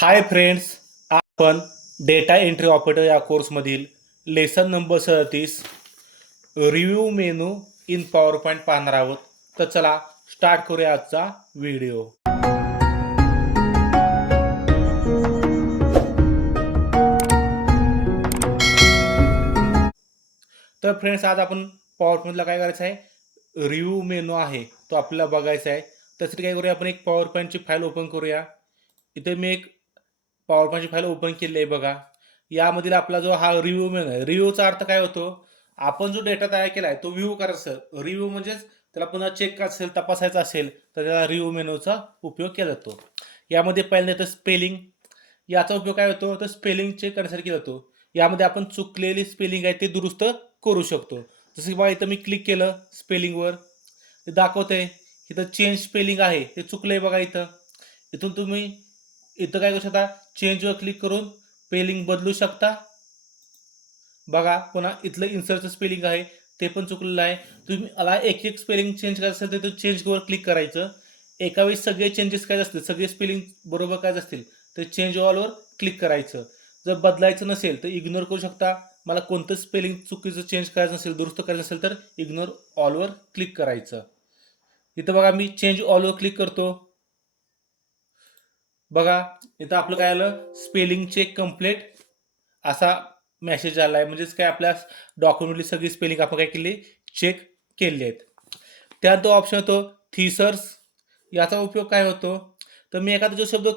हाय friends आपण data entry operator या कोर्समधील लेसन नंबर सदतीस review menu in PowerPoint पाहणार आहोत. तर चला स्टार्ट करूया आजचा व्हिडिओ तर फ्रेंड्स आज आपण पॉवर पॉईंटला काय करायचं आहे? रिव्ह्यू मेनू आहे. तो आपल्याला बघायचा आहे. त्यासाठी काय करूया आपण? एक पॉवर पॉईंटची फाईल ओपन करूया. इथे मी एक पॉवरपॉईंटची फाईल ओपन केली आहे बघा. यामधील आपला जो हा रिव्ह्यू मिळणार आहे रिव्ह्यूचा अर्थ काय होतो? आपण जो डेटा तयार केला आहे तो व्ह्यू करायचा रिव्ह्यू म्हणजेच त्याला पुन्हा चेक असेल तपासायचा असेल तर त्याला रिव्ह्यू मेनूचा उपयोग केला जातो. यामध्ये पहिल्यांदा येतं स्पेलिंग याचा उपयोग काय होतो? तर स्पेलिंग चेक करण्यासाठी केला जातो यामध्ये आपण चुकलेली स्पेलिंग आहे ते दुरुस्त करू शकतो. जसं की बघा इथं मी क्लिक केलं स्पेलिंगवर ते दाखवतंय. इथं चेंज स्पेलिंग आहे. ते आहे बघा इथं. इथून तुम्ही इथं काय करू शकता? चेंजवर क्लिक करून स्पेलिंग बदलू शकता. बघा पुन्हा इथलं इन्सर्टचं स्पेलिंग आहे. ते पण चुकलेलं आहे. तुम्ही मला एक एक स्पेलिंग चेंज करायचं असेल तर चेंजवर क्लिक करायचं. एका वेळी सगळे चेंजेस काय असतील? सगळे स्पेलिंग बरोबर काय असतील? तर चेंज ऑलवर क्लिक करायचं. जर बदलायचं नसेल तर इग्नोर करू शकता. मला कोणतं स्पेलिंग चुकीचं चेंज करायचं नसेल दुरुस्त करायचं असेल तर इग्नोर ऑलवर क्लिक करायचं. इथं बघा मी चेंज ऑलवर क्लिक करतो. बघा इथं आपलं काय आलं? स्पेलिंग चेक कंप्लीट असा मेसेज आला आहे म्हणजेच काय आपल्या डॉक्युमेंटली सगळी स्पेलिंग आपण काय केली? चेक केली आहेत. त्यात तो ऑप्शन होतो थिसर्स याचा उपयोग काय होतो? तर मी एखादा जो शब्द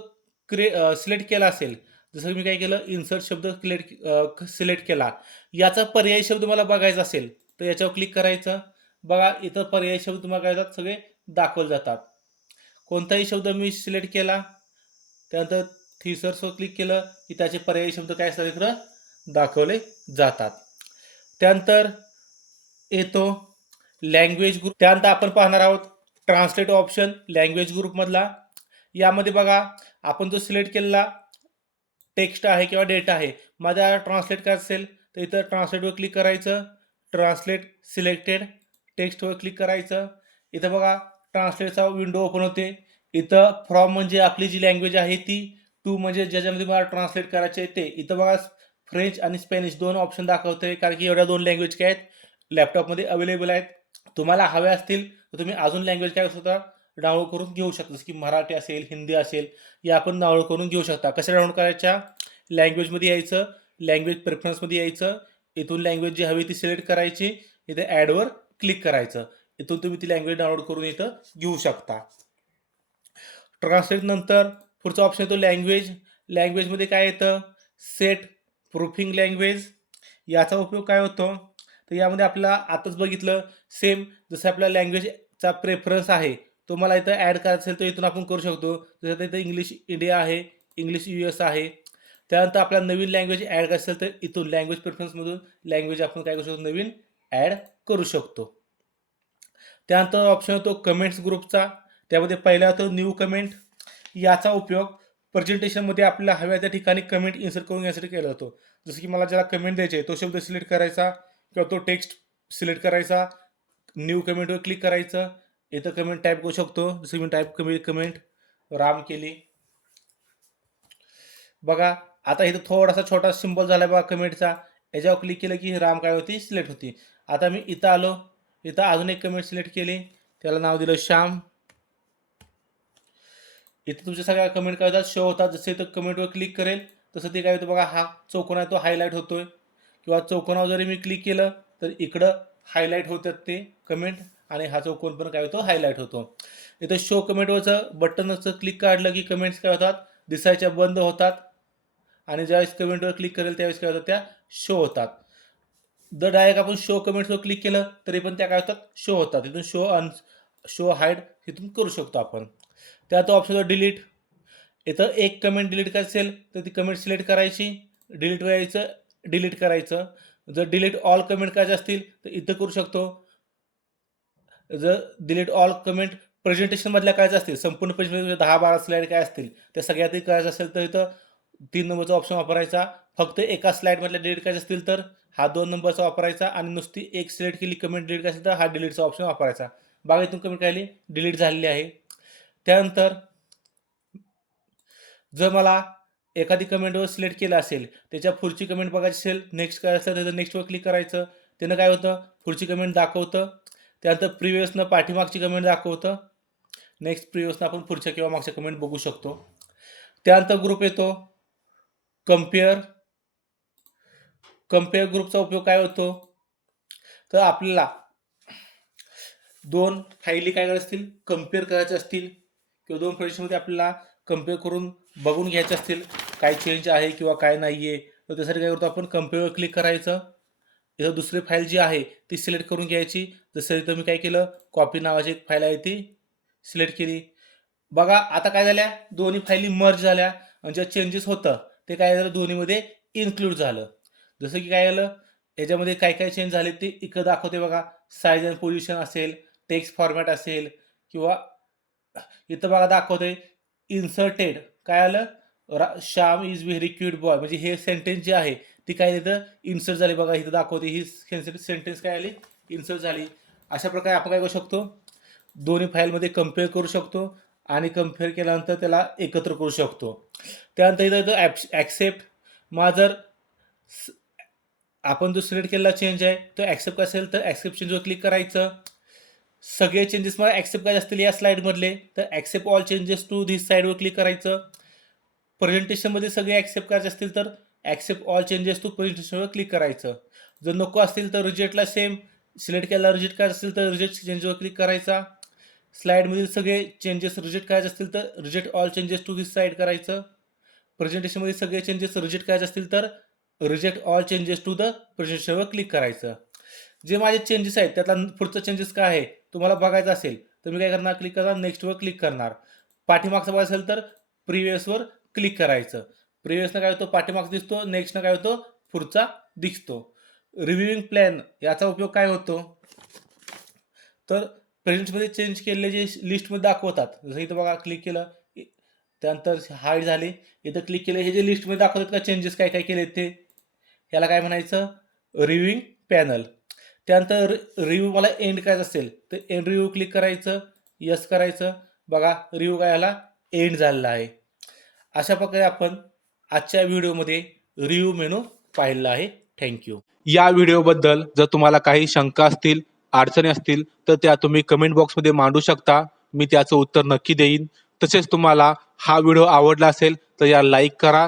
क्रे सिलेक्ट केला असेल जसं मी काय केलं? इन्सर्ट शब्द क्लेट सिलेक्ट केला. याचा पर्यायी शब्द मला बघायचा असेल तर याच्यावर क्लिक करायचं. बघा इथं पर्यायी शब्द तुम्हाला काय जातात सगळे दाखवले जातात. कोणताही शब्द मी सिलेक्ट केला त्यानंतर थिसर्सवर क्लिक केलं की त्याचे पर्यायी शब्द काय असतात इकडं दाखवले जातात. त्यानंतर येतो लँग्वेज ग्रुप त्यानंतर आपण पाहणार आहोत ट्रान्सलेट ऑप्शन लँग्वेज ग्रुपमधला यामध्ये बघा आपण जो सिलेक्ट केलेला टेक्स्ट आहे किंवा डेटा आहे माझ्या ट्रान्सलेट करायचं असेल तर इथं ट्रान्सलेटवर क्लिक करायचं. ट्रान्सलेट सिलेक्टेड टेक्स्टवर क्लिक करायचं. इथं बघा ट्रान्सलेटचा विंडो ओपन होते. इथं फ्रॉम म्हणजे आपली जी लँग्वेज आहे ती टू म्हणजे ज्याच्यामध्ये मला ट्रान्सलेट करायचे आहे ते. इथं बघा फ्रेंच आणि स्पॅनिश दोन ऑप्शन दाखवते कारण की एवढ्या दोन लँग्वेज काय आहेत? लॅपटॉपमध्ये अवेलेबल आहेत. तुम्हाला हवे असतील तर तुम्ही अजून लँग्वेज काय सुद्धा डाउनलोड करून घेऊ शकता. जसं की मराठी असेल हिंदी असेल या आपण डाउनलोड करून घेऊ शकता. कशा डाउनलोड करायच्या? लँग्वेजमध्ये यायचं. लँग्वेज प्रेफरन्समध्ये यायचं. इथून लँग्वेज जी हवी ती सिलेक्ट करायची. इथे ॲडवर क्लिक करायचं. इथून तुम्ही ती लँग्वेज डाउनलोड करून इथं घेऊ शकता. ट्रान्सलेट नंतर. पुढचा ऑप्शन येतो लँग्वेज लँग्वेजमध्ये काय येतं? सेट प्रूफिंग लँग्वेज याचा उपयोग काय होतो? तर यामध्ये आपल्याला आताच बघितलं सेम जसं आपल्या लँग्वेजचा प्रेफरन्स आहे तो मला इथं ॲड करायचा असेल तर इथून आपण करू शकतो. जसं इथं इंग्लिश इंडिया आहे इंग्लिश यू एस आहे. त्यानंतर आपला नवीन लँग्वेज ॲड करायचं असेल तर इथून लँग्वेज प्रेफरन्समधून लँग्वेज आपण काय करू शकतो? नवीन ॲड करू शकतो. त्यानंतर ऑप्शन होतो कमेंट्स ग्रुपचा त्यामध्ये पहिला होतो न्यू कमेंट याचा उपयोग प्रेझेंटेशनमध्ये आपल्याला हव्या त्या ठिकाणी कमेंट इन्सर्ट करून घेण्यासाठी केला जातो. जसं की मला ज्याला कमेंट द्यायचे तो शब्द सिलेक्ट करायचा किंवा तो टेक्स्ट सिलेक्ट करायचा न्यू कमेंटवर क्लिक करायचं इथं कमेंट टाईप करू शकतो. जसं मी टाईप कमी कमेंट राम केली. बघा आता इथं थोडासा छोटा सिम्बॉल झाला बघा कमेंटचा याच्यावर क्लिक केलं की राम काय होती? सिलेक्ट होती. आता मी इथं आलो. इथं अजून एक कमेंट सिलेक्ट केली. त्याला नाव दिलं श्याम. इथं तुमच्या सगळ्या कमेंट काय होतात शो होतात. जसं इथं कमेंटवर क्लिक करेल तसं ते काय होतं बघा हा चौकोन आहे तो हायलाईट होतोय. किंवा चौकोनावर जरी मी क्लिक केलं तर इकडं हायलाईट होतात ते कमेंट आणि हा चौकोन पण काय होतो हायलाईट होतो. इथं शो कमेंटवरचं बटनचं क्लिक काढलं की कमेंट्स काय होतात? दिसायच्या बंद होतात. आणि ज्यावेळेस कमेंटवर क्लिक करेल त्यावेळेस काय होतात? त्या शो होतात. जर डायरेक्ट आपण शो कमेंट्सवर क्लिक केलं तरी पण त्या काय होतात? शो होतात. इथून शो अन शो हाईड इथून करू शकतो आपण. त्यात ऑप्शन डिलीट इथं एक कमेंट डिलीट करायचं असेल तर ती कमेंट सिलेक्ट करायची. डिलीट व्हायचं डिलीट करायचं. जर डिलीट ऑल कमेंट करायचे असतील तर इथं करू शकतो. जर डिलीट ऑल कमेंट प्रेझेंटेशनमधल्या करायचं असतील संपूर्ण प्रेझेंटेशन दहा बारा स्लाईड काय असतील त्या सगळ्यातही करायचं असेल तर इथं तीन नंबरचा ऑप्शन वापरायचा. फक्त एका स्लाईडमधल्या डिलीट करायचे असतील तर हा दोन नंबरचा वापरायचा. आणि नुसती एक सिलेक्ट केली कमेंट डिलीट करायची तर हा डिलीटचा ऑप्शन वापरायचा. बघा इथून कमेंट डिलीट झालेली आहे. त्यानंतर जर मला एखादी कमेंटवर सिलेक्ट केलं असेल त्याच्या पुढची कमेंट बघायची असेल नेक्स्ट काय असेल त्याचं नेक्स्टवर क्लिक करायचं त्यानं काय होतं पुढची कमेंट दाखवतं. त्यानंतर प्रिव्हियसनं पाठीमागची कमेंट दाखवतं. नेक्स्ट प्रिव्हियसनं आपण पुढच्या किंवा मागच्या कमेंट बघू शकतो. त्यानंतर ग्रुप येतो. कंपेअर कंपेअर ग्रुपचा उपयोग काय होतो? तर आपल्याला दोन फाईली काय करायच्या असतील? कंपेअर करायच्या असतील. किंवा दोन प्रदेशामध्ये आपल्याला कंपेअर करून बघून घ्यायचे असतील. काय चेंज आहे किंवा काय नाही आहे तर त्यासाठी काय करतो आपण? कम्पेअरवर क्लिक करायचं. इथं दुसरी फाईल जी आहे ती सिलेक्ट करून घ्यायची. जसं इथं मी काय केलं? कॉपी नावाची एक फाईल आहे ती सिलेक्ट केली. बघा आता काय झाल्या? दोन्ही फाईली मर्ज झाल्या. आणि ज्या चेंजेस होतं ते काय झालं? दोन्हीमध्ये इन्क्लूड झालं. जसं की काय झालं? याच्यामध्ये काय काय चेंज झाले ते इकडं दाखवते बघा. साईज अँड पोझिशन असेल. टेक्स्ट फॉर्मॅट असेल किंवा इथं बघा दाखवते इन्सर्टेड काय आलं? रा Shyam is very cute boy म्हणजे हे सेंटेन्स जे आहे ती काय इथं? इन्सर्ट झाली. बघा इथं दाखवते ही सेंटेन्स काय आली? इन्सर्ट झाली. अशा प्रकारे आपण काय करू शकतो? दोन्ही फाईलमध्ये कंपेअर करू शकतो आणि कंपेअर केल्यानंतर त्याला एकत्र करू शकतो. त्यानंतर इथं इथं ॲप ॲक्सेप्ट मग जर आपण जो सिलेक्ट केलेला चेंज आहे तो ॲक्सेप्ट असेल? तर ॲक्सेप्ट चेंजवर क्लिक करायचं. सगळे चेंजेस मला ॲक्सेप्ट करायचे असतील या स्लाईडमधले तर accept all changes to this साईडवर क्लिक करायचं. प्रेझेंटेशनमध्ये सगळे ॲक्सेप्ट करायचे असतील तर ॲक्सेप्ट ऑल चेंजेस टू प्रेझेंटेशनवर क्लिक करायचं. जर नको असतील तर रिजेक्टला सेम सिलेक्ट केला रिजेक्ट करायचं असेल तर रिजेक्ट चेंजवर क्लिक करायचा. स्लाईडमधील सगळे चेंजेस रिजेक्ट करायचे असतील तर reject all changes to this side करायचं. प्रेझेंटेशनमध्ये सगळे चेंजेस रिजेक्ट करायचे असतील तर reject all changes to the प्रेझेंटेशनवर click करायचं. जे माझे चेंजेस आहेत त्यातला पुढचं चेंजेस काय आहे तुम्हाला बघायचं असेल तर मी काय करणार? क्लिक करणार नेक्स्टवर क्लिक करणार. पाठीमागचं बघायचं असेल तर प्रिव्हियसवर क्लिक करायचं. प्रिव्हियसनं काय होतो? पाठीमागचा दिसतो नेक्स्टनं काय होतो? पुढचा दिसतो. रिव्ह्युइंग प्लॅन याचा उपयोग काय होतो? तर प्रेझेंटमध्ये चेंज केलेले जे लिस्टमध्ये दाखवतात जसं इथं बघा क्लिक केलं त्यानंतर हाईड झाले. इथं क्लिक केलं हे जे लिस्टमध्ये दाखवतात का चेंजेस काय काय केले ते? याला काय म्हणायचं? रिव्ह्यूइंग पॅनल त्यानंतर रिव्ह्यू मला एंड करायचं असेल तर एंड रिव्ह्यू क्लिक करायचं यस करायचं. बघा रिव्ह्यू काय याला एंड झालेला आहे. अशा प्रकारे आपण आजच्या व्हिडिओमध्ये रिव्ह्यू मेनू पाहिलेला आहे. थँक्यू या व्हिडिओबद्दल जर तुम्हाला काही शंका असतील अडचणी असतील तर त्या तुम्ही कमेंट बॉक्समध्ये मांडू शकता. मी त्याचं उत्तर नक्की देईन. तसेच तुम्हाला हा व्हिडिओ आवडला असेल तर या लाईक करा.